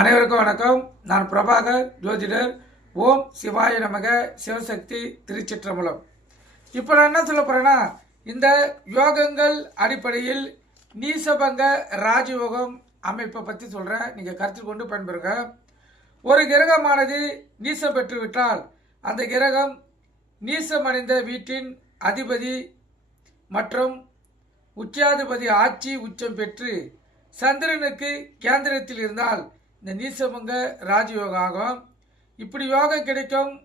அனைவருக்கும் வணக்கம். நான் பிரபாகர் ஜோதிடர். ஓம் சிவாய நமக சிவசக்தி திருச்சிற்றம்பலம். இப்போ நான் என்ன சொல்ல போகிறேன்னா இந்த யோகங்கள் அடிப்படையில் நீசபங்க ராஜயோகம் அமைப்பை பற்றி சொல்கிறேன் நீங்கள் கருத்தில் கொண்டு பயன்பெறுங்க. ஒரு கிரகமானது நீசம் பெற்றுவிட்டால் அந்த கிரகம் நீசமடைந்த வீட்டின் அதிபதி மற்றும் உச்சாதிபதி ஆட்சி உச்சம் பெற்று சந்திரனுக்கு கேந்திரத்தில் இருந்தால் இந்த நீசபங்க ராஜயோகம் ஆகும் இப்படி யோகம் கிடைக்கும்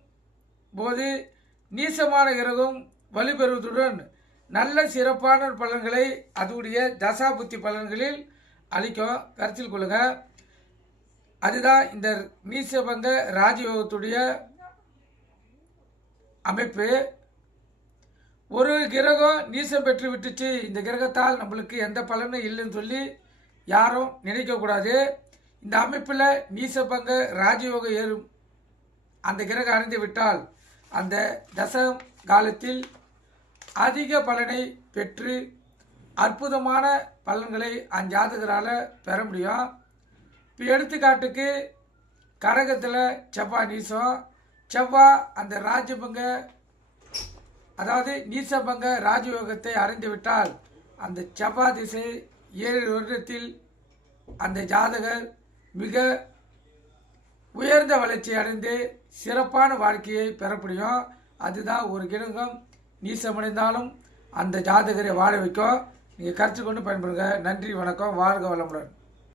போது நீசமான கிரகம் வலுப்பெறுவதுடன் நல்ல சிறப்பான பலன்களை அதுடைய தசாபுத்தி பலன்களில் அளிக்கும். கருத்தில் கொள்ளுங்க. அதுதான் இந்த நீசபங்க ராஜயோகத்துடைய அமைப்பு. ஒரு கிரகம் நீசம் பெற்று விட்டுச்சு. இந்த கிரகத்தால் நம்மளுக்கு எந்த பலனும் இல்லைன்னு சொல்லி யாரும் நினைக்கக்கூடாது. இந்த அமைப்பில் நீசபங்க ராஜயோகம் ஏறும். அந்த கிரகம் அறிந்து விட்டால் அந்த தசம் காலத்தில் அதிக பலனை பெற்று அற்புதமான பலன்களை அந்த ஜாதகரால் பெற முடியும். இப்போ எடுத்துக்காட்டுக்கு கரகத்தில் செவ்வாய் நீசம். செவ்வாய் அந்த ராஜபங்க அதாவது நீசபங்க ராஜயோகத்தை அறிந்துவிட்டால் அந்த செவ்வாய் திசை ஏழு வருடத்தில் அந்த ஜாதகர் மிக உயர்ந்த வளர்ச்சி அடைந்து சிறப்பான வாழ்க்கையை பெற முடியும் அதுதான் ஒரு கிரகம். நீசமடைந்தாலும் அந்த ஜாதகரை வாழ வைக்கும். நீங்கள் கருத்து கொண்டு பயன்படுங்க. நன்றி வணக்கம். வாழ்க வளமுடன்.